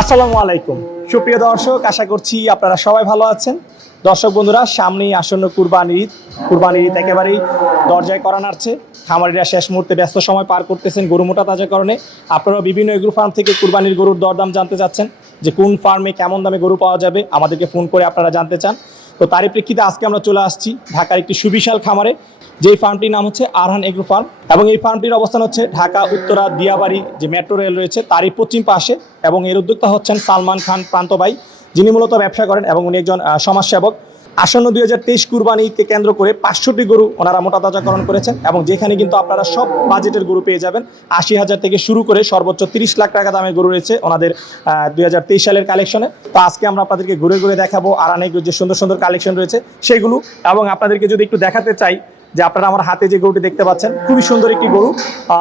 আসসালামু আলাইকুম সুপ্রিয় দর্শক, আশা করছি আপনারা সবাই ভালো আছেন। দর্শক বন্ধুরা, সামনেই আসন্ন কুরবানির ঈদ একেবারেই দরজায় করা নাড়ছে। খামারিরা শেষ মুহূর্তে ব্যস্ত সময় পার করতেছেন গরু মোটা তাজাকরণে। আপনারা বিভিন্ন এগ্রো ফার্ম থেকে কুরবানির গরুর দরদাম জানতে চাচ্ছেন, যে কোন ফার্মে কেমন দামে গরু পাওয়া যাবে, আমাদেরকে ফোন করে আপনারা জানতে চান। তো তারই প্রেক্ষিতে আজকে আমরা চলে আসছি ঢাকার একটি সুবিশাল খামারে, যেই ফার্মটির নাম হচ্ছে আরহান এগ্রো ফার্ম, এবং এই ফার্মটির অবস্থান হচ্ছে ঢাকা উত্তরা দিয়াবাড়ি যে মেট্রো রেল রয়েছে তারই পশ্চিম পাশে, এবং এর উদ্যোক্তা হচ্ছেন সালমান খান প্রান্ত ভাই, যিনি মূলত ব্যবসা করেন এবং উনি একজন সমাজসেবক। আসন্ন 2023 কুরবানিকে কেন্দ্র করে 500টি গরু ওনারা মোটা তাজাকরণ করেছেন, এবং যেখানে কিন্তু আপনারা সব বাজেটের গরু পেয়ে যাবেন। 80,000 থেকে শুরু করে সর্বোচ্চ 30 লাখ টাকা দামের গরু রয়েছে ওনাদের 2023 সালের কালেকশনে। তো আজকে আমরা আপনাদেরকে ঘুরে ঘুরে দেখাবো আরহান এগ্রোর যে সুন্দর সুন্দর কালেকশন রয়েছে সেগুলো, এবং আপনাদেরকে যদি একটু দেখাতে চাই যে আপনারা আমার হাতে যে গরুটি দেখতে পাচ্ছেন, খুবই সুন্দর একটি গরু,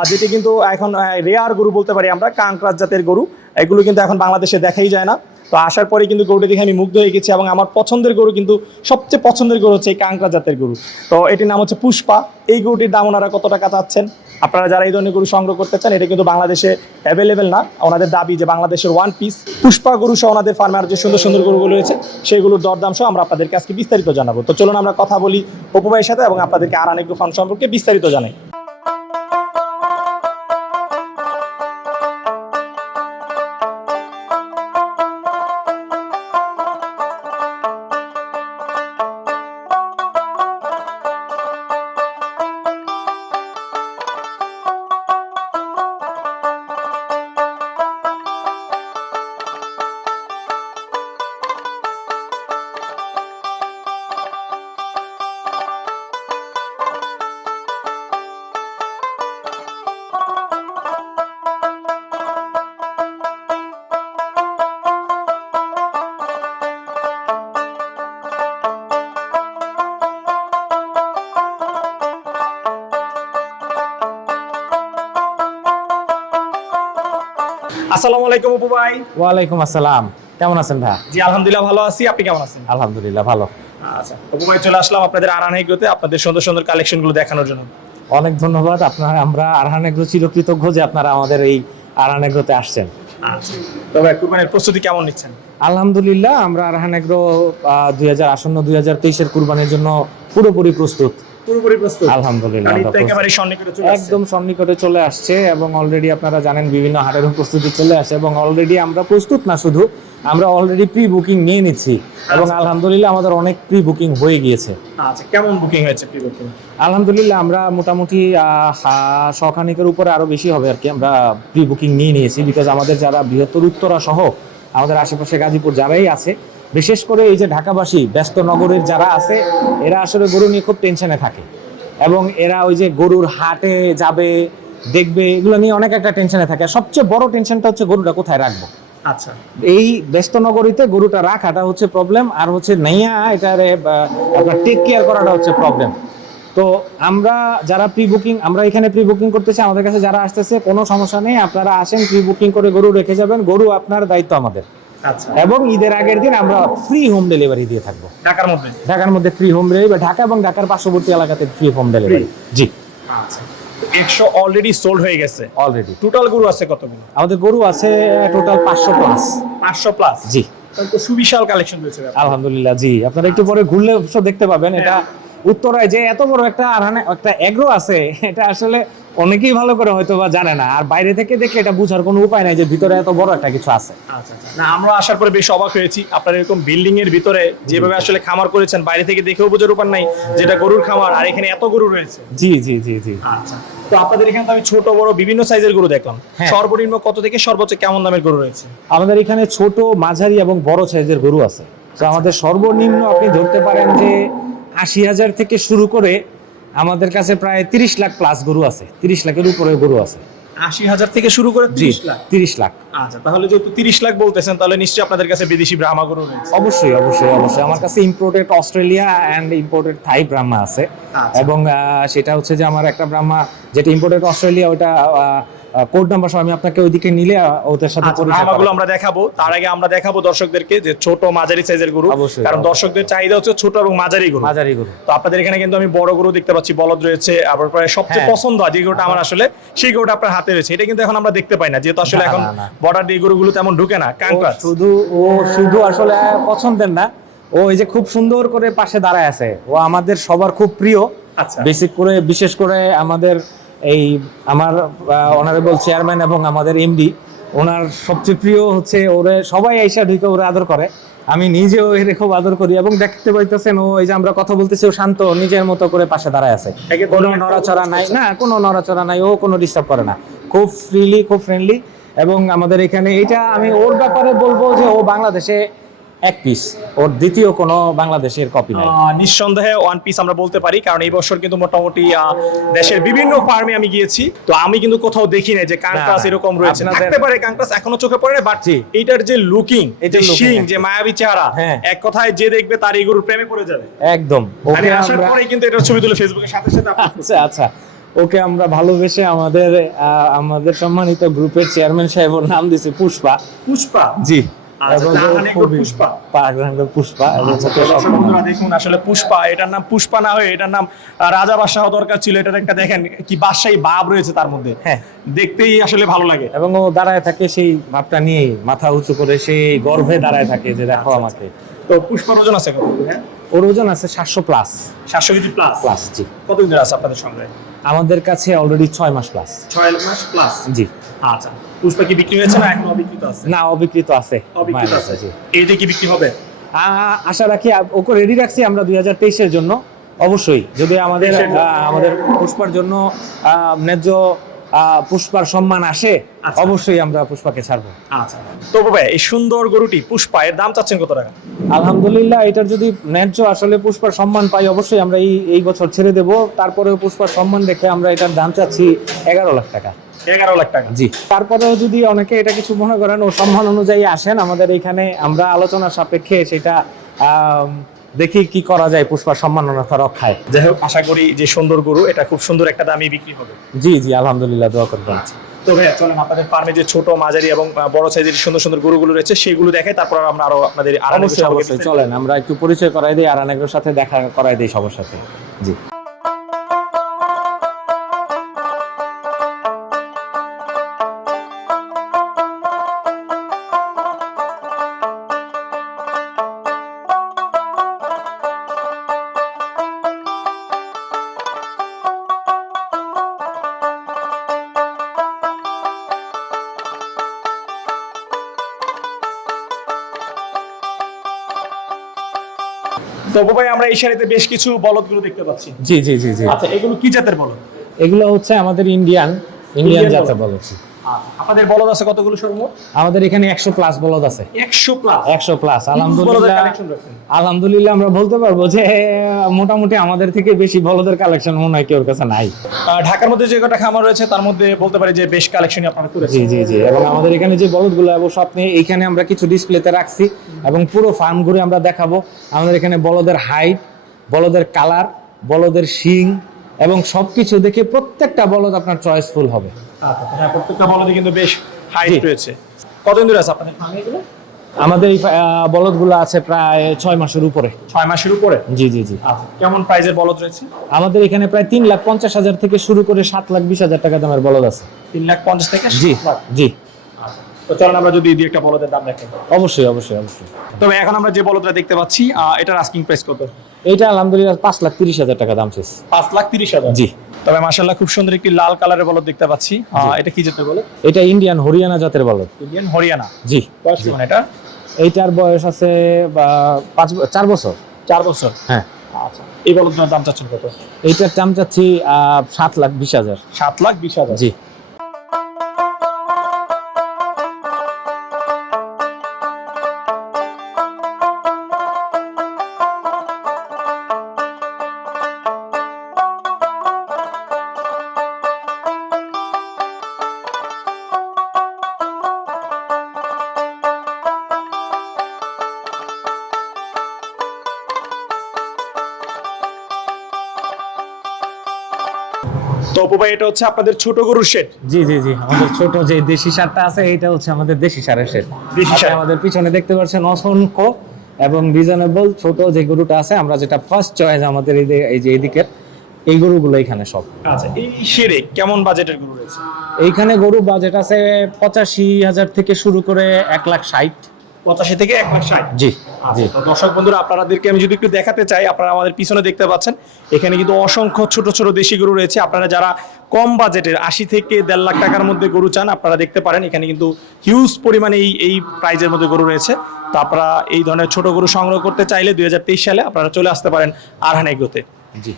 যেটি কিন্তু এখন রেয়ার গরু বলতে পারি আমরা, কাঙ্করাজ জাতের গরু। এগুলো কিন্তু এখন বাংলাদেশে দেখাই যায় না। তো আসার পরে কিন্তু গরুটি দেখে আমি মুগ্ধ হয়ে গেছি, এবং আমার পছন্দের গরু কিন্তু সবচেয়ে পছন্দের গরু হচ্ছে এই কাঙ্করা জাতের গরু। তো এটির নাম হচ্ছে পুষ্পা। এই গরুটির দাম ওনারা কত টাকা চাচ্ছেন, আপনারা যারা এই ধরনের গরু সংগ্রহ করতে চান, এটা কিন্তু বাংলাদেশে অ্যাভেলেবেল না। ওনাদের দাবি যে বাংলাদেশের ওয়ান পিস পুষ্পা গরু সহ ওনাদের ফার্মে আর যে সুন্দর সুন্দর গরুগুলো রয়েছে সেগুলোর দরদাম সহ আমরা আপনাদেরকে আজকে বিস্তারিত জানাবো। তো চলুন আমরা কথা বলি অপু ভাইয়ের সাথে, এবং আপনাদেরকে আরহান এগ্রো ফার্ম সম্পর্কে বিস্তারিত জানাই। আসসালামু আলাইকুম অপু ভাই। ওয়ালাইকুম আসসালাম, কেমন আছেন ভাই? জি আলহামদুলিল্লাহ ভালো আছি, আপনি কেমন আছেন? আলহামদুলিল্লাহ ভালো। আচ্ছা অপু ভাই, চলে আসলাম আপনাদের আরহান এগ্রোতে আপনাদের সুন্দর সুন্দর কালেকশনগুলো দেখানোর জন্য। অনেক ধন্যবাদ আপনারা, আমরা আরহান এগ্রো চিরকৃতজ্ঞ যে আপনারা আমাদের এই আরহান এগ্রোতে আসছেন। আচ্ছা, তবে কুরবানির প্রস্তুতি কেমন নিচ্ছেন? আলহামদুলিল্লাহ, আমরা আরহান এগ্রো 2023 এর কুরবানির জন্য পুরোপুরি প্রস্তুত। আলহামদুলিল্লাহ, একদম সন্নিকটে চলে আসছে, এবং অলরেডি আপনারা জানেন বিভিন্ন হাটের প্রস্তুতি চলে আসে, এবং অলরেডি আমরা প্রস্তুত না, শুধু আমরা অলরেডি প্রি বুকিং নিয়ে নিচ্ছি, এবং আলহামদুলিল্লাহ আমাদের অনেক প্রি বুকিং হয়ে গিয়েছে। আচ্ছা, কেমন বুকিং হয়েছে প্রি বুকিং? আলহামদুলিল্লাহ আমরা মোটামুটি 100 উপরে আরো বেশি হবে আর কি, আমরা প্রি বুকিং নিয়ে নিয়েছি। বিকজ আমাদের যারা বৃহত্তর উত্তরা সহ আমাদের আশেপাশে গাজীপুর যারাই আছে, বিশেষ করে এই যে ঢাকাবাসী ব্যস্ত নগরের যারা আছে, এরা আসলে গরু নিয়ে খুব টেনশনে থাকে, এবং এরা ওই যে গরুর হাটে যাবে দেখবে এগুলো নিয়ে অনেক একটা টেনশনে থাকে। সবচেয়ে বড় টেনশনটা হচ্ছে গরুটা কোথায় রাখবো। আচ্ছা, এই ব্যস্ত নগরীতে গরুটা রাখাটা হচ্ছে প্রবলেম, আর হচ্ছে নাইয়া এটারে আপনার টেক কেয়ার করাটা হচ্ছে প্রবলেম। তো আমরা যারা প্রি বুকিং, আমরা এখানে প্রি বুকিং করতেছি, আমাদের কাছে যারা আসতেছে কোনো সমস্যা নেই, আপনারা আসেন, প্রি বুকিং করে গরু রেখে যাবেন, গরু আপনার দায়িত্ব আমাদের। আচ্ছা, এবং ঈদের আগের দিন আমরা ফ্রি হোম ডেলিভারি দিয়ে থাকবো ঢাকার মধ্যে ফ্রি হোম ডেলিভারি, ঢাকা এবং ঢাকার পার্শ্ববর্তী এলাকাতে ফ্রি হোম ডেলিভারি। জি, আচ্ছা, 100 অলরেডি সোল্ড হয়ে গেছে। অলরেডি টোটাল গরু আছে কতগুলো? আমাদের গরু আছে টোটাল 500 প্লাস। 500 প্লাস? জি, তো সুবিশাল কালেকশন রয়েছে আলহামদুলিল্লাহ। জি, আপনারা একটু পরে ঘুরলে অবশ্য দেখতে পাবেন। এটা উত্তরায় যে এত বড় একটা আরহানে একটা এগ্রো আছে, এটা আসলে অনেকেই ভালো করে হয়তো বা জানে না, আর বাইরে থেকে দেখলে এটা বোঝার কোনো উপায় নাই যে ভিতরে এত বড় একটা কিছু আছে। আচ্ছা আচ্ছা। না, আমরা আসার পরে বেশ অবাক হয়েছি, আপনার এরকম বিল্ডিং এর ভিতরে যেভাবে আসলে খামার করেছেন, বাইরে থেকে দেখেও বোঝার উপায় নাই যেটা গরুর খামার, আর এখানে এত গরু রয়েছে। জি জি জি জি। আচ্ছা, তো আপনাদের এখানে তো আমি ছোট বড় বিভিন্ন সাইজের গরু দেখলাম, হ্যাঁ। সর্বনিম্ন কত থেকে সর্বোচ্চ কেমন দামের গরু রয়েছে? আমাদের এখানে ছোট, মাঝারি এবং বড় সাইজের গরু আছে। তো আমাদের সর্বনিম্ন আপনি ধরতে পারেন যে ৮০,০০০ থেকে শুরু করে আমাদের কাছে প্রায় ৩০ লাখ প্লাস গরু আছে, ৩০ লাখের উপরে গরু আছে। ৮০,০০০ থেকে শুরু করে ৩০ লাখ? ৩০ লাখ। আচ্ছা, তাহলে যেহেতু ৩০ লাখ বলতেছেন, তাহলে নিশ্চয়ই আপনাদের কাছে বিদেশি ব্রাহ্মা গরু রয়েছে। অবশ্যই অবশ্যই অবশ্যই আমার কাছে ইম্পোর্টেড অস্ট্রেলিয়া অ্যান্ড ইম্পোর্টেড থাই ব্রাহ্মা আছে। আচ্ছা। এবং সেটা হচ্ছে যে আমার একটা ব্রাহ্মা যেটা ইম্পোর্টেড অস্ট্রেলিয়া, ওটা কোড নাম্বার সহ আমি আপনাকে ওইদিকে নিলে ওদের সাথে পরিচয় ব্রাহ্মাগুলো করাবো। আমরা দেখাবো, তার আগে আমরা দেখাবো দর্শকদেরকে যে ছোট মাঝারি সাইজের গরু, অবশ্যই, কারণ অবশ্যই। দর্শকদের চাহিদা হচ্ছে ছোট এবং মাঝারি গরু। মাঝারি গরু। তো আপনাদের এখানে কিন্তু আমি বড় গরু দেখতে পাচ্ছি, বলদ রয়েছে, আবার প্রায় সবচেয়ে হ্যাঁ। পছন্দ হয় যে গরুটা আমার আসলে, সেই গরুটা আপনার হাতে রয়েছে। এটা কিন্তু এখন আমরা দেখতে পাই না, যেহেতু আসলে না, এখন না, না। বর্ডার দিয়ে গরুগুলো তেমন ঢুকে না। কাঙ্কড়া ও শুধু আসলে পছন্দের না, ও এই যে খুব সুন্দর করে পাশে দাঁড়ায় আছে, ও আমাদের সবার খুব প্রিয়। আচ্ছা। বিশেষ করে আমাদের এই আমার অনারেবল চেয়ারম্যান এবং আমাদের এমডি, ওনার সবচেয়ে প্রিয় হচ্ছে, ওরে সবাই আইসা ঢুকে ওরে আদর করে। আমি নিজেও এর খুব আদর করি, এবং দেখতে পাইতেছেন ও এই যে আমরা কথা বলতেছি, ও শান্ত নিজের মতো করে পাশে দাঁড়ায় আছে, কোনো নড়াচড়া নাই, না কোনো নড়াচড়া নাই, ও কোনো ডিস্টার্ব করে না, খুব ফ্রিলি, খুব ফ্রেন্ডলি। এবং আমাদের এখানে এটা আমি ওর ব্যাপারে বলবো যে ও বাংলাদেশে এক পিস, ওর দ্বিতীয় কোনো বাংলাদেশের কপি নাই। নিঃসন্দেহে ওয়ান পিস আমরা বলতে পারি, কারণ এই বছর কিন্তু মোটামুটি দেশের বিভিন্ন ফার্মে আমি গিয়েছি, তো আমি কিন্তু কোথাও দেখি নাই যে কাঙ্কড়াস না, এরকম রয়েছে। আপনাদের- থাকতে পারে কাঙ্কড়াস, এখনো চোখে পড়ে না, বাট জি। এইটার যে লুকিং, এটার যে looking শিং, একদম। যে মায়াবী চেহারা, হ্যাঁ। এক কথায় যে দেখবে তার এই গরুর প্রেমে পড়ে যাবে। একদম। আমি ওকে আসার আমরা পরে কিন্তু এটার ছবি তুলে ফেসবুকের সাথে সাথে upload করছি। আচ্ছা আচ্ছা, ওকে আমরা ভালোবেসে আমাদের সম্মানিত গ্রুপের চেয়ারম্যান সাহেব ওর নাম দিয়েছে পুষ্পা। পুষ্পা। জি। আচ্ছা, এবং তার ও মানে খুবই- পুষ্পা। পুষ্পা এবং আচ্ছা, ওকে তো দর্শক সব- বন্ধুরা দেখুন, আসলে পুষ্পা, এটার নাম পুষ্পা না হয়ে এটার নাম রাজা বাদশাহ দরকার ছিল। এটার একটা দেখেন কি বাদশাহী ভাব রয়েছে তার মধ্যে, হ্যাঁ। দেখতেই আসলে ভালো লাগে। এবং ও দাঁড়ায় থাকে সেই ভাবটা নিয়েই, মাথা উঁচু করে সেই গর্ভে দাঁড়ায় থাকে যে দেখো আমাকে। তো পুষ্পার ওজন আছে কত? হ্যাঁ, ওর ওজন আছে 700 প্লাস। 700 KG plus. প্লাস, জি। কতদিন ধরে আছে আপনাদের সঙ্গে? আমাদের কাছে অলরেডি 6 মাস প্লাস। 6 মাস প্লাস। জি। আচ্ছা, পুষ্পা কি বিক্রি হয়েছে না এখনো অবিকৃত আছে? না, অবিকৃত আছে। অবিকৃত মায়ের আছে। জি। এইটা কি বিক্রি হবে? আশা রাখি ওকে রেডি রাখছি আমরা 2023-এর জন্য। অবশ্যই যদি আমাদের আমাদের পুষ্পার জন্য ন্যায্য পুষ্পার সম্মান আসে, আচ্ছা। অবশ্যই আমরা পুষ্পাকে ছাড়বো। আচ্ছা, তো ভাই এই সুন্দর গরুটি পুষ্পা, এর দাম চাচ্ছেন কত টাকা? আলহামদুলিল্লাহ, এটার যদি ন্যায্য আসলে পুষ্পার সম্মান পাই, অবশ্যই আমরা এই বছর ছেড়ে দেব। তারপরেও পুষ্পার সম্মান রেখে আমরা এটার দাম চাচ্ছি 11 লাখ টাকা। 11 লাখ টাকা। জি। তারপরেও যদি অনেকে এটা কিছু মনে করেন, ও সম্মান অনুযায়ী আসেন আমাদের এখানে, আমরা আলোচনার সাপেক্ষে সেটা দেখি কি করা যায় পুষ্পার সম্মাননা রক্ষায়। যাই হোক, আশা করি যে সুন্দর গরু এটা খুব সুন্দর একটা দামে বিক্রি হবে। জি জি, আলহামদুলিল্লাহ, দোয়া করবেন। তো ভাইয়া চলেন আপনাদের ফার্মে যে ছোট, মাঝারি এবং বড় সাইজের সুন্দর সুন্দর গরুগুলো রয়েছে সেগুলো দেখাই, তারপর আমরা আরো আপনাদের অবশ্যই অবশ্যই চলেন আমরা একটু পরিচয় করাই দিই, আরানেগোর সাথে দেখা করাই দিই সবার সাথে। জি। তো ভাই আমরা এই শাড়িতে বেশ কিছু বলদগুলো দেখতে পাচ্ছি। জি জি জি জি। আচ্ছা, এগুলো কি জাতের বলদ? এগুলো হচ্ছে আমাদের ইন্ডিয়ান জাতের বলদ। আপনাদের বলদ আছে কতগুলো সর্বমোট? আমাদের এখানে 100 প্লাস বলদ আছে। 100 প্লাস। 100 প্লাস। বলদের আলহামদুলিল্লাহ, কালেকশন রাখছেন? আলহামদুলিল্লাহ আমরা বলতে পারবো যে মোটামুটি আমাদের থেকে বেশি বলদের কালেকশন মনে হয় কেউর কাছে নাই। ঢাকার মধ্যে যে কটা খামার রয়েছে তার মধ্যে বলতে পারি যে বেশ কালেকশনই আপনারা করেছেন। জি জি জি। এবং আমাদের এখানে যে বলদগুলো অবশ্য আপনি এইখানে আমরা কিছু ডিসপ্লেতে রাখছি, এবং পুরো ফার্ম ঘুরে আমরা দেখাবো। আমাদের এখানে বলদের হাইট, বলদের কালার, বলদের শিং এবং সবকিছু দেখে প্রত্যেকটা বলদ আপনার চয়েসফুল হবে। আচ্ছা, হ্যাঁ, প্রত্যেকটা বলদে কিন্তু বেশ হাইট জি। রয়েছে। কতদিন ধরে আছে আপনাদের ফার্মে এগুলো? আমাদের এই বলদগুলো আছে প্রায় 6 মাসের উপরে। 6 মাসের উপরে। জি জি জি। আচ্ছা, কেমন প্রাইজের বলদ রয়েছে? আমাদের এখানে প্রায় 3,50,000 থেকে শুরু করে 7,20,000 টাকা দামের বলদ আছে। 3,50,000 থেকে? জি জি। আচ্ছা, তো চলেন আমরা যদি দুই একটা বলদের দাম দেখেন। অবশ্যই অবশ্যই অবশ্যই। তবে এখন আমরা যে বলদটা দেখতে পাচ্ছি এটার আস্কিং প্রাইস কত? এইটা আলহামদুলিল্লাহ 5,30,000 টাকা দাম শেষ। 5,30,000 জি। তবে মাশাআল্লাহ খুব সুন্দর একটি লাল কালারের বলদ দেখতে পাচ্ছি। এটা কি জাতের বলদ? এটা ইন্ডিয়ান হরিয়ানা জাতের বলদ। ইন্ডিয়ান হরিয়ানা। জি। বয়স কেমন এটা? এইটার বয়স আছে 4 বছর। 4 বছর। হ্যাঁ। আচ্ছা, এই বলদটার দাম চাচ্ছেন কত? এইটার দাম চাচ্ছি 7,20,000। 7,20,000। জি। তো অপু ভাই, এটা হচ্ছে আপনাদের ছোট গরুর শেড। জি জি জি, আমাদের ছোট যে দেশি সারটা আছে এটা হচ্ছে আমাদের দেশি সারের শেড। দেশি সার। আমাদের পিছনে দেখতে পাচ্ছেন অসংখ্য এবং রিজনেবল ছোট যে গরুটা আছে, আমরা যেটা ফার্স্ট চয়েস আমাদের এই যে এইদিকের এই গরুগুলো এখানে সব। আচ্ছা, এই শেডে কেমন বাজেটের গরু রয়েছে? এইখানে গরু বাজেট আছে 85,000 থেকে শুরু করে 1,60,000। 85 থেকে 1,60,000। জি জি। তো দর্শক বন্ধুরা, আপনাদেরকে আমি যদি একটু দেখাতে চাই, আপনারা আমাদের পিছনে দেখতে পাচ্ছেন এখানে কিন্তু অসংখ্য ছোট ছোট দেশি গরু রয়েছে। আপনারা যারা কম বাজেটের 80 থেকে 1.5 লাখ টাকার মধ্যে গরু চান, আপনারা দেখতে পারেন এখানে কিন্তু হিউজ পরিমাণে এই প্রাইজের মধ্যে গরু রয়েছে। তো আপনারা এই ধরনের ছোট গরু সংগ্রহ করতে চাইলে 2023 সালে আপনারা চলে আসতে পারেন আরহান এগ্রোতে। জি।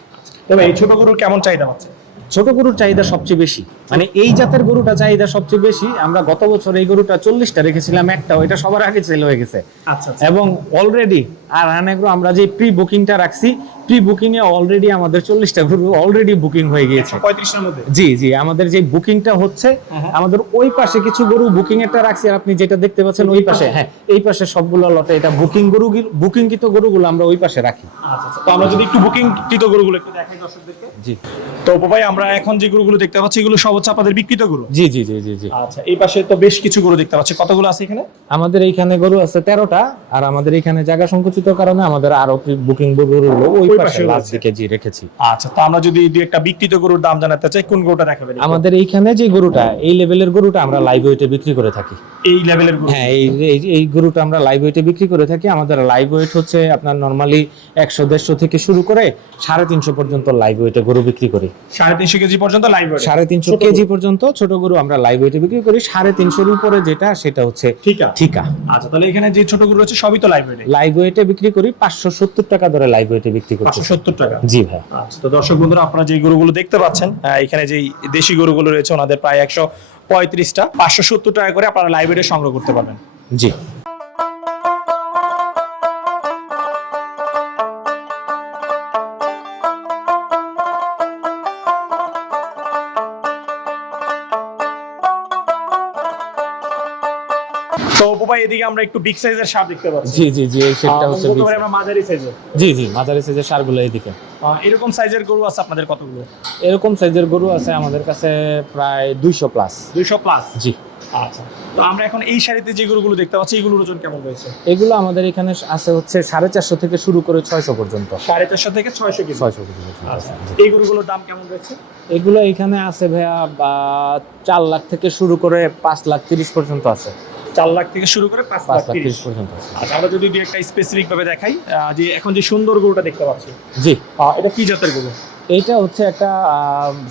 তবে এই ছোট গরুর কেমন চাহিদা পাচ্ছে? ছোট গরুর চাহিদা সবচেয়ে বেশি, মানে এই জাতের গরুটা চাহিদা সবচেয়ে বেশি। আমরা গত বছর এই গরুটা 40টা রেখেছিলাম, একটাও এটা সবার আগে সেল হয়ে গেছে। আচ্ছা। এবং অলরেডি আরহান এগ্রো আমরা যে প্রি বুকিংটা রাখছি, প্রি বুকিং এ অলরেডি আমাদের 40টা গরু অলরেডি বুকিং হয়ে গিয়েছে। 35টার মধ্যে। জি জি, আমাদের যে বুকিংটা হচ্ছে, আমাদের ওই পাশে কিছু গরু বুকিং একটা রাখছি, আর আপনি যেটা দেখতে পাচ্ছেন ওই পাশে, হ্যাঁ এই পাশে সবগুলো লটে এটা বুকিংকৃত গরুগুলো আমরা ওই পাশে রাখি। আচ্ছা। তো আমরা যদি একটু বুকিংকৃত গরুগুলো একটু দেখাই দর্শকদেরকে। জি। তো অপু ভাই, আমরা এখন যে গরুগুলো দেখতে পাচ্ছি এগুলো সব হচ্ছে আপনাদের বিক্রিত গরু? জি জি জি জি জি। আচ্ছা, এই পাশে তো বেশ কিছু গরু দেখতে পাচ্ছি। কতগুলো আছে এখানে? আমাদের এইখানে গরু আছে 13টা, আর আমাদের এখানে জায়গা সংকুচিত কারণে আমাদের আরো বুকিং গরুগুলো ওই পাশে লাস্ট দিকে জি রেখেছি। আচ্ছা, তো আমরা যদি দুই একটা বিক্রিত গরুর দাম জানাতে চাই, কোন গরুটা দেখাবেন? আমাদের এইখানে যে গরুটা, এই লেভেলের গরুটা আমরা লাইভ ওয়েটে বিক্রি করে থাকি। এই লেভেলের গরু? হ্যাঁ, এই গরুটা আমরা লাইভ ওয়েটে বিক্রি করে থাকি। আমাদের লাইভ ওয়েট হচ্ছে আপনার নরমালি 100-150 থেকে শুরু করে 350 পর্যন্ত লাইভ ওয়েটে গরু বিক্রি করি। 350 কেজি পর্যন্ত লাইভ ওয়েট? 350 কেজি পর্যন্ত ছোট গরু আমরা লাইভ ওয়েটে বিক্রি করি। 350 উপরে যেটা সেটা হচ্ছে ঠিকা। আচ্ছা, তাহলে এখানে যে ছোট গরু রয়েছে সবই তো লাইভ ওয়েটে? লাইভ ওয়েটে বিক্রি করি 570 টাকা ধরে লাইভ ওয়েটে বিক্রি করি। 570 টাকা? জি ভাই। আচ্ছা, তো দর্শক বন্ধুরা, আপনারা যে গরুগুলো দেখতে পাচ্ছেন এখানে যে দেশি গরুগুলো রয়েছে ওনাদের প্রায় 135টা, 570 টাকা করে আপনারা লাইভ ওয়েটে সংগ্রহ করতে পারবেন। জি। তো অপু ভাই, এদিকে আমরা একটু বিগ সাইজের সার দেখতে পাচ্ছি। জি জি জি, এই সেটটা হচ্ছে বলতে পারি আমরা মাঝারি সাইজের। জি জি, মাঝারি সাইজের সারগুলো এইদিকে। এরকম সাইজের গরু আছে আপনাদের কতগুলো? এরকম সাইজের গরু আছে আমাদের কাছে প্রায় 200 প্লাস। 200 প্লাস? জি। আচ্ছা, তো আমরা এখন এই শাড়িতে যে গরুগুলো দেখতে পাচ্ছি এগুলোর ওজন কেমন রয়েছে? এগুলো আমাদের এখানে আছে হচ্ছে 450 থেকে শুরু করে 600 পর্যন্ত। 450 থেকে 600 কেজি? 600 কেজি পর্যন্ত। আচ্ছা, এই গরুগুলোর দাম কেমন রয়েছে? এগুলো এখানে আছে ভাইয়া 4 লাখ থেকে শুরু করে 5,30,000 পর্যন্ত আছে। 4 লাখ থেকে শুরু করে 5,30,000 পর্যন্ত আছে। আচ্ছা, আমরা যদি একটা স্পেসিফিক ভাবে দেখাই, যে এখন যে সুন্দর গরুটা দেখতে পাচ্ছি, জি, এটা কি জাতের গরু? এইটা হচ্ছে একটা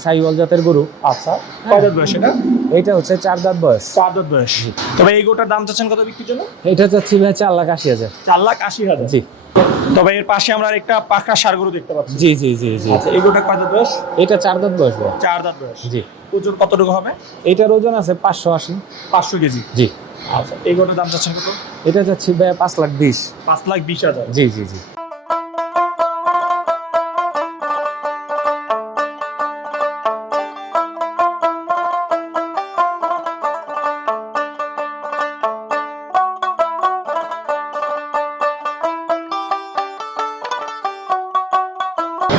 শাহিওয়াল জাতের গরু। আচ্ছা, কয় দাঁত বয়স এটা? এইটা হচ্ছে 4 দাঁত বয়স। 4 দাঁত বয়স। তবে এই গরুটার দাম চাচ্ছেন কত বিক্রির জন্য? এটা চাচ্ছি ভাই 4,80,000। 4,80,000? জি। তবে এর পাশে আমরা একটা পাকড়া ষাঁড় গরু দেখতে পাচ্ছি। জি জি জি জি। আচ্ছা, এই গরুটা কয় দাঁত বয়স? এটা 4 দাঁত বয়স ভাই। 4 দাঁত বয়স। জি। ওজন কতটুকু হবে? এটার ওজন আছে 580। 500 কেজি? জি। আচ্ছা, এই গরুটার দাম চাচ্ছেন কত? এটা চাচ্ছি ভাই 5,20,000। 5,20,000? জি জি জি।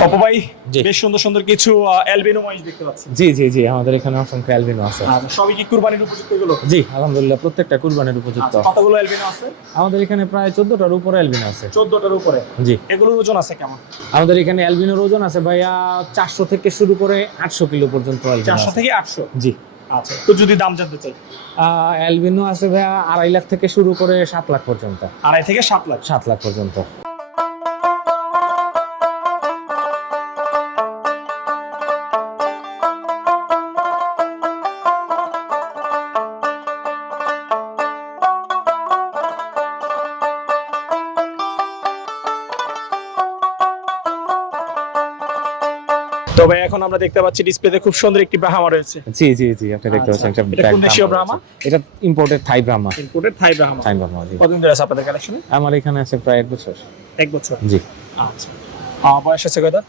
অপু ভাই, জি। বেশ সুন্দর সুন্দর কিছু অ্যালবিনো মহিষ দেখতে পাচ্ছি। জি জি জি, আমাদের এখানে অসংখ্য অ্যালবিনো আছে। আচ্ছা, সবই কি কুরবানির উপযুক্ত এগুলো? জি, আলহামদুলিল্লাহ প্রত্যেকটা কুরবানির উপযুক্ত। আচ্ছা, কতগুলো অ্যালবিনো আছে? আমাদের এখানে প্রায় 14টার উপরে অ্যালবিনো আছে। 14টার উপরে? জি। এগুলোর ওজন আছে কেমন? আমাদের এখানে অ্যালবিনোর ওজন আছে ভাইয়া 400 থেকে শুরু করে 800 কিলো পর্যন্ত অ্যালবিনো 400 আছে। থেকে 800? জি। আচ্ছা, তো যদি দাম জানতে চাই? অ্যালবিনো আছে ভাইয়া 2.5 লাখ থেকে শুরু করে 7 লাখ পর্যন্ত। 2.5 থেকে 7 লাখ? 7 লাখ পর্যন্ত। তো ভাই এখন আমরা দেখতে পাচ্ছি ডিসপ্লেতে খুব সুন্দর একটি ব্রাহ্মা রয়েছে। জি জি জি, আপনি দেখতে আচ্ছা, পাচ্ছেন একটা এটা কোন দেশীয় ব্রাহ্মা? এটা ইম্পোর্টেড থাই ব্রাহ্মা। ইম্পোর্টেড থাই ব্রাহ্মা। থাই ব্রাহ্মা, জি। কতদিন ধরে আছে আপনাদের কালেকশনে? আমার এখানে আছে প্রায় 1 বছর। 1 বছর। জি। আচ্ছা। বয়স আছে কয়টা?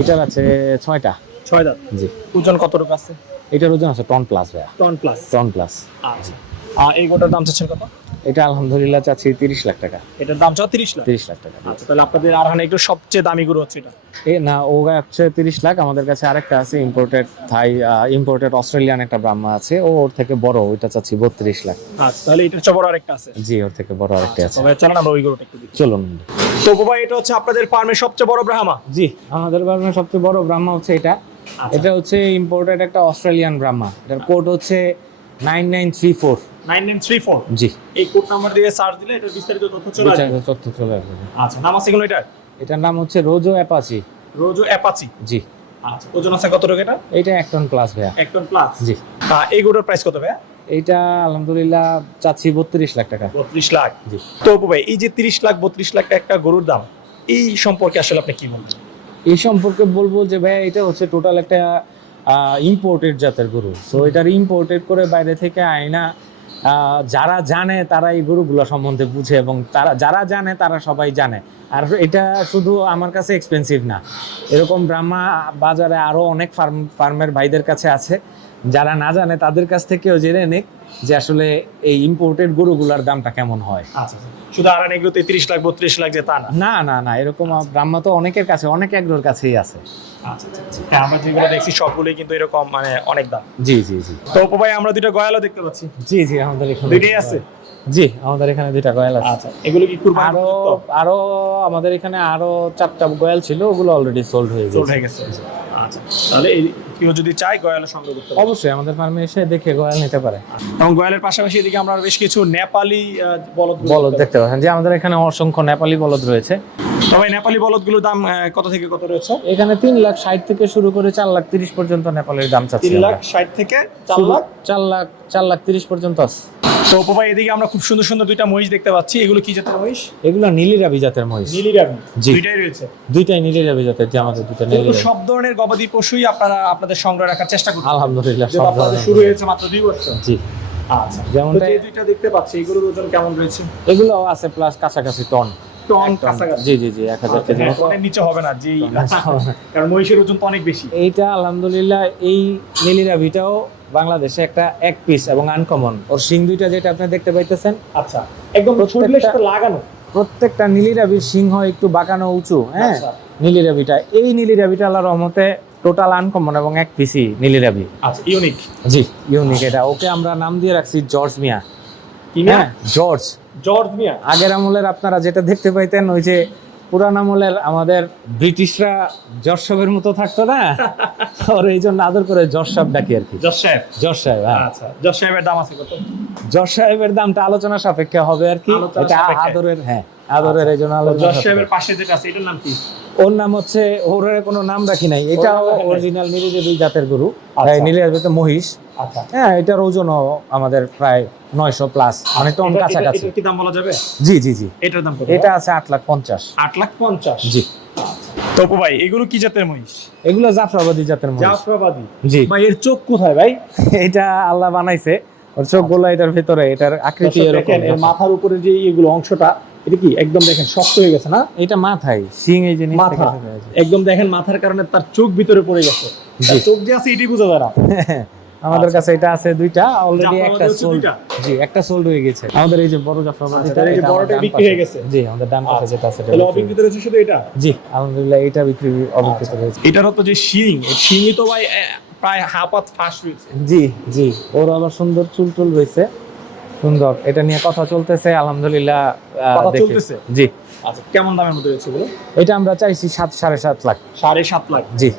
এটার আছে 6টা। 6 দাঁত। জি। ওজন কতটুকু আছে? এটার ওজন আছে টন প্লাস ভাইয়া। Ton plus. Ton plus. আচ্ছা। এই গোটার দাম চাচ্ছেন কত? এটা আলহামদুলিল্লাহ চাচ্ছি 30 লাখ টাকা। এটার দাম চাও 30 লাখ? 30 লাখ টাকা। আচ্ছা, তাহলে আপনাদের আরহানে একটু সবচেয়ে দামি গরু হচ্ছে এটা। না, ও হচ্ছে 30 লাখ। আমাদের কাছে আরেকটা আছে ইম্পোর্টেড থাই, ইম্পোর্টেড অস্ট্রেলিয়ান একটা ব্রাহ্মা আছে, ওর থেকে বড়, ওইটা চাচ্ছি 32 লাখ। আচ্ছা, তাহলে এটার চেয়ে বড় আরেকটা আছে? জি, ওর থেকে বড় আরেকটা আছে। তবে চলুন আমরা ওই গরুটা একটু দেখি। চলুন। তো ভাই এটা হচ্ছে আপনাদের ফার্মের সবচেয়ে বড় ব্রাহ্মা? জি, আমাদের ফার্মের সবচেয়ে বড় ব্রাহ্মা হচ্ছে এটা। আচ্ছা। এটা হচ্ছে ইম্পোর্টেড একটা অস্ট্রেলিয়ান ব্রাহ্মা। এটার কোড হচ্ছে 9934। 9934? জি। এই কোড নাম্বার দিয়ে সার্চ দিলে এটা বিস্তারিত তথ্য চলে আসবে। বিস্তারিত তথ্য চলে আসবে। আচ্ছা, নাম আছে কোনো এটা? এটার নাম হচ্ছে রোজো অ্যাপাচি। রোজো অ্যাপাচি? জি। আচ্ছা, ওজন আছে কতটুকু এটা? এটা 1 টন প্লাস ভাইয়া। 1 টন প্লাস? জি। এই গরুর প্রাইস কত ভাইয়া? এইটা আলহামদুলিল্লাহ চাচ্ছি 32 লাখ টাকা। 32 লাখ? জি। তো ভাই এই যে 30 লাখ 32 লাখ টাকা একটা গরুর দাম, এই সম্পর্কে আসলে আপনি কি বলবেন? এই সম্পর্কে বলবো যে ভাইয়া এটা হচ্ছে টোটাল একটা ইম্পোর্টেড জাতের গরু। সো এটার ইম্পোর্টেড করে বাইরে থেকে আয়না, যারা জানে তারা এই গরুগুলো সম্বন্ধে বুঝে, এবং যারা জানে তারা সবাই জানে। আর এটা শুধু আমার কাছে এক্সপেন্সিভ না, এরকম ব্রাহ্মা বাজারে আরও অনেক ফার্মের ভাইদের কাছে আছে, যারা না জানে তাদের কাছ থেকেও জেনে নিক যে আসলে এই ইম্পোর্টেড গরুগুলোর দামটা কেমন হয়। আচ্ছা, শুধু আরহান এগুলোতে 30 লাখ 32 লাখ যে তা না? না না না, এরকম ব্রাহ্মা তো অনেকের কাছে, অনেক এগ্রোর কাছেই আছে। আচ্ছা আচ্ছা, হ্যাঁ, আমরা যেগুলো দেখছি সবগুলোই কিন্তু এরকম মানে অনেক দাম। জি জি জি। তো ভাই আমরা দুটো গয়ালও দেখতে পাচ্ছি। জি জি, আমাদের এখানে দুইটাই আছে? জি, আমাদের এখানে 2টা গয়াল আছে। আচ্ছা, এগুলো কি কুরবানি আরো আরো আমাদের এখানে আরো 4টা গয়াল ছিল, ওগুলো অলরেডি সোল্ড হয়ে গেছে। আচ্ছা, তাহলে কেউ যদি চায় গয়ালের সঙ্গে করতে পারে? অবশ্যই আমাদের ফার্মে এসে দেখে গয়াল নিতে পারে। এবং গয়ালের পাশাপাশি এদিকে আমরা বেশ কিছু নেপালি বলদ দেখতে পাচ্ছেন যে আমাদের এখানে অসংখ্য নেপালি বলদ রয়েছে। তবে নেপালি বলদগুলোর দাম কত থেকে কত রয়েছে? এখানে 3,60,000 থেকে শুরু করে 4,30,000 পর্যন্ত নেপালের দাম চাচ্ছি। 3,60,000 থেকে 4,00,000? 4,30,000 পর্যন্ত আছে। তো ভাই এদিকে আমরা খুব সুন্দর সুন্দর দুইটা মহিষ দেখতে পাচ্ছি। এগুলো কি জাতের মহিষ? এগুলো নীলি রাবি জাতের মহিষ। নীলি রাবি? জি। দুইটাই রয়েছে? দুইটাই নীলি রাবি জাতের, যে আমাদের দুটো নীলি রাবি। সব ধরনের গবাদি পশুই আপনারা আপনাদের সংগ্রহ রাখার চেষ্টা করছেন? আলহামদুলিল্লাহ, সব ধরনের। শুরু হয়েছে মাত্র 2 বছর? জি। আচ্ছা, যেমনটা এই দুইটা দেখতে পাচ্ছি, এগুলোর ওজন কেমন রয়েছে? এগুলো আছে প্লাস কাছাকাছি টন। টন কাছাকাছি? জি জি জি, 1000 কেজি মতো। টনের নিচে হবে না জি, কারণ মহিষের ওজন তো অনেক বেশি। এইটা আলহামদুলিল্লাহ এই নীলি রাবিটাও বাংলাদেশে একটা এক পিস এবং আনকমন। ওর শিং দুইটা যেটা আপনি দেখতে পাইতেছেন, আচ্ছা, একদম শরীরের সাথে লাগানো? প্রত্যেকটা নীলি রাবির সিংহ একটু বাঁকানো উঁচু। হ্যাঁ, আচ্ছা। নীলি রাবিটা, এই নীলি রাবিটা আল্লাহর রহমতে টোটাল আনকমন এবং এক পিসই নীলি রাবি। আচ্ছা, ইউনিক? জি, ইউনিক। এটা ওকে আমরা নাম দিয়ে রাখছি জর্জ মিয়া। কি মিয়া? হ্যাঁ, জর্জ। জর্জ মিয়া? আগের আমলের আপনারা যেটা দেখতে পাইতেন, ওই যে পুরান আমলের আমাদের ব্রিটিশরা জজ সাহেবের মতো থাকতো না, আর এই জন্য আদর করে জজ সাহেব ডাকি আর কি। জজ সাহেব? জজ সাহেব, হ্যাঁ। আচ্ছা, জজ সাহেবের দাম আছে কত? জজ সাহেবের দামটা আলোচনা সাপেক্ষে হবে আর কি। আলোচনা এটা সাপেক্ষে? আদরের, হ্যাঁ আদরের, এই জন্য জজ আলোচনা সাহেবের সাপেক্ষে। পাশে যেটা আছে এটার নাম কি? ওর নাম হচ্ছে, ওর কোনো নাম রাখি নাই, এটাও নাম রাখেন নাই? অরিজিনাল নীলিদেবী জাতের গরু। আচ্ছা। নীলিদেবীতে মহিষ। আচ্ছা, হ্যাঁ, এটার ওজনও আমাদের প্রায় 900 প্লাস, মানে টন কাছাকাছি। এটার কি দাম বলা যাবে? জি জি জি। এটার দাম কত? এটা আছে 8,50,000। 8,50,000? জি। তো ভাই এগুলো কি জাতের মহিষ? এগুলো জাফরাবাদী জাতের মহিষ। জাফরাবাদী? জি। ভাই এর চোখ কোথায় ভাই? এটা আল্লাহ বানাইছে, ওর চোখগুলো এটার ভিতরে, এটার আকৃতি দর্শক এরকম। দেখেন, এর মাথার উপরে যে এগুলো অংশটা, এটা কি একদম দেখেন শক্ত হয়ে গেছে না? এটা মাথায় সিং, এই জিনিস মাথা একদম দেখেন, মাথার কারণে তার চোখ ভিতরে পড়ে গেছে। জি। চোখ যে আছে এটাই বোঝা যায় না। আমাদের কাছে এটা আছে 2টা অলরেডি, জাফরাবাদী একটা হচ্ছে সোল্ড। 2টা? জি, একটা সোল্ড হয়ে গেছে আমাদের। এই যে বড় জাফরাবাদী, আচ্ছা, এই যে বড়টা বিক্রি হয়ে গেছে? জি, আমাদের ডান পাশে যেটা আছে তাহলে অবিকৃত রয়েছে শুধু এটা? জি, আলহামদুলিল্লাহ এটা বিক্রি অবিকৃত রয়েছে। এটারও তো যে শিং, এই শিংই তো ভাই প্রায় হাফাত ফাঁস রয়েছে। জি জি, ওর আবার সুন্দর চুল টুল রয়েছে, সুন্দর। এটা নিয়ে কথা চলতেছে আলহামদুলিল্লাহ। কথা দেখে। চলতেছে? জি। আচ্ছা, কেমন দামের মধ্যে রয়েছে এগুলো? এটা আমরা চাইছি 7.5 লাখ। 7.5 লাখ? জি।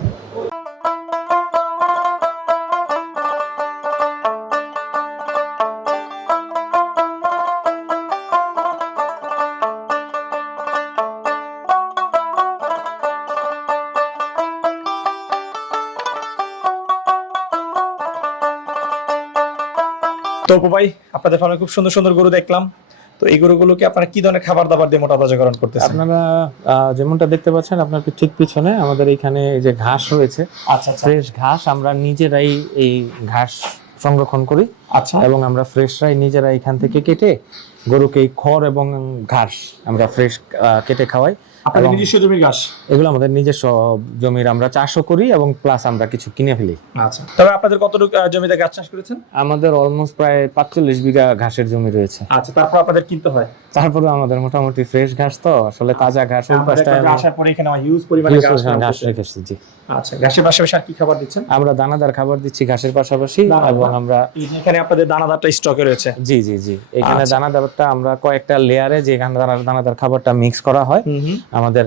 তো ভাই আপনাদের ফার্মে খুব সুন্দর সুন্দর গরু দেখলাম। তো এই গরুগুলোকে আপনারা কি ধরনের খাবার দাবার দিয়ে মোটা তাজাকরণ করতেছেন? আপনারা যেমনটা দেখতে পাচ্ছেন আপনার ঠিক পিছনে আমাদের এইখানে এই যে ঘাস রয়েছে, আচ্ছা আচ্ছা ফ্রেশ ঘাস, আমরা নিজেরাই এই ঘাস সংরক্ষণ করি আচ্ছা এবং আমরা ফ্রেশরাই নিজেরা এখান থেকে কেটে গরুকে এই খড় এবং ঘাস আমরা ফ্রেশ কেটে খাওয়াই। আপনাদের এবং নিজস্ব জমির ঘাস? এগুলো আমাদের নিজস্ব জমির আমরা চাষও করি এবং প্লাস আমরা কিছু কিনে ফেলি। আচ্ছা, তবে আপনাদের কতটুকু জমিতে ঘাস চাষ করেছেন? আমাদের অলমোস্ট প্রায় 45 বিঘা ঘাসের জমি রয়েছে। আচ্ছা, তারপর আপনাদের কিনতে হয়? তারপরে আমাদের মোটামুটি ফ্রেশ ঘাস, তো আসলে তাজা ঘাস ওই পাশটায় আসার পরে এখানে হিউজ পরিমাণে ঘাস রেখেছি। জি, আচ্ছা, ঘাসের পাশাপাশি আর কি খাবার দিচ্ছেন? আমরা দানাদার খাবার দিচ্ছি ঘাসের পাশাপাশি, এবং আমরা এখানে আপনাদের দানাদারটা স্টকে রয়েছে? জি জি জি, এখানে দানাদারটা আমরা কয়েকটা লেয়ারে যেখানে দানাদার খাবারটা মিক্স করা হয়, আমাদের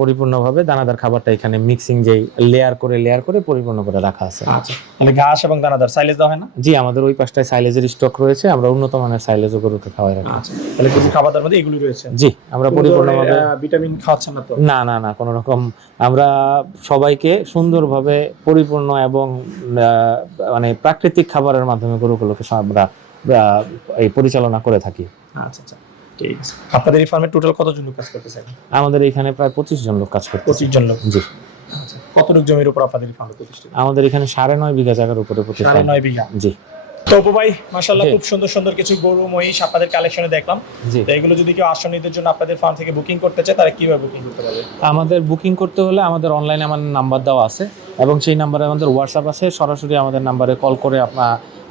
পরিপূর্ণভাবে দানাদার খাবারটা এখানে মিক্সিং যে লেয়ার করে পরিপূর্ণ করে রাখা আছে। আচ্ছা, তাহলে ঘাস এবং দানাদার সাইলেজ দেওয়া হয় না? জি, আমাদের ওই পাশটায় সাইলেজের স্টক রয়েছে, আমরা উন্নত মানের সাইলেজও গরুকে খাওয়াই রাখি। আচ্ছা, তাহলে কিছু খাবারের মধ্যে এগুলো রয়েছে? জি, আমরা পরিপূর্ণভাবে ভিটামিন খাওয়াচ্ছেন না তো? না না না, কোনো রকম আমরা সবাইকে সুন্দরভাবে পরিপূর্ণ এবং মানে প্রাকৃতিক খাবারের মাধ্যমে গরুগুলোকে আমরা এই পরিচালনা করে থাকি। আচ্ছা আচ্ছা, ঠিক আছে। আপনাদের এই ফার্মে টোটাল কতজন লোক কাজ করতেছে? আমাদের এখানে প্রায় 25 জন লোক কাজ করতেছে। 25 জন লোক? জি। আচ্ছা, কতটুকু জমির উপর আপনাদের এই ফার্ম প্রতিষ্ঠিত? আমাদের এখানে 9.5 বিঘা জায়গার উপরে প্রতিষ্ঠান। 9.5 বিঘা? জি। তো অপু ভাই, মাশাআল্লাহ, জি। খুব সুন্দর সুন্দর কিছু গরু মহিষ আপনাদের কালেকশনে দেখলাম। জি। তো এগুলো যদি কেউ আসনীদের জন্য আপনাদের ফার্ম থেকে বুকিং করতে চায়, তারা কিভাবে বুকিং করতে পারবে? আমাদের বুকিং করতে হলে আমাদের অনলাইনে আমার নাম্বার দেওয়া আছে এবং সেই নাম্বারে আমাদের হোয়াটসঅ্যাপ আছে, সরাসরি আমাদের নাম্বারে কল করে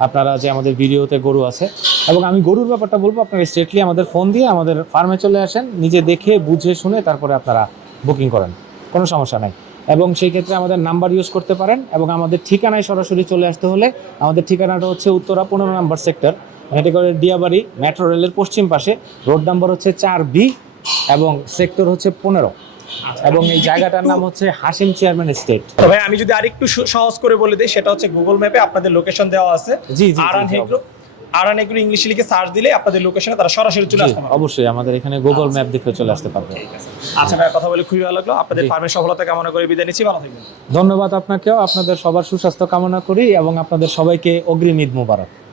আপনারা যে আমাদের ভিডিওতে গরু আছে, এবং আমি গরুর ব্যাপারটা বলবো, আপনারা স্ট্রেটলি আমাদের ফোন দিয়ে আমাদের ফার্মে চলে আসেন, নিজে দেখে বুঝে শুনে তারপরে আপনারা বুকিং করেন, কোনো সমস্যা নাই। এবং সেই ক্ষেত্রে আমাদের নাম্বার ইউজ করতে পারেন, এবং আমাদের ঠিকানায় সরাসরি চলে আসতে হলে আমাদের ঠিকানাটা হচ্ছে উত্তরা 15 নম্বর সেক্টর, এটা করে দিয়াবাড়ি মেট্রো রেলের পশ্চিম পাশে, রোড নাম্বার হচ্ছে 4B এবং সেক্টর হচ্ছে 15, এবং এই জায়গাটার নাম হচ্ছে হাশিম চেয়ারম্যান এস্টেট। তো ভাই, আমি যদি আরেকটু সহজ করে বলে দিই, সেটা হচ্ছে গুগল ম্যাপে আপনাদের লোকেশন দেওয়া আছে। জি জি, আরান এগ্রো ইংলিশে লিখে সার্চ দিলে আপনাদের লোকেশনে তারা সরাসরি চলে আসতে পারবে। অবশ্যই আমাদের এখানে গুগল ম্যাপ দেখে চলে আসতে পারবে। আচ্ছা ভাই, কথা বলে খুবই ভালো লাগলো। আপনাদের ফার্মের সফলতা কামনা করে বিদায় নিচ্ছি, ভালো থাকবেন। ধন্যবাদ আপনাকেও, আপনাদের সবার সুস্বাস্থ্য কামনা করি এবং আপনাদের সবাইকে অগ্রিম ঈদ মোবারক।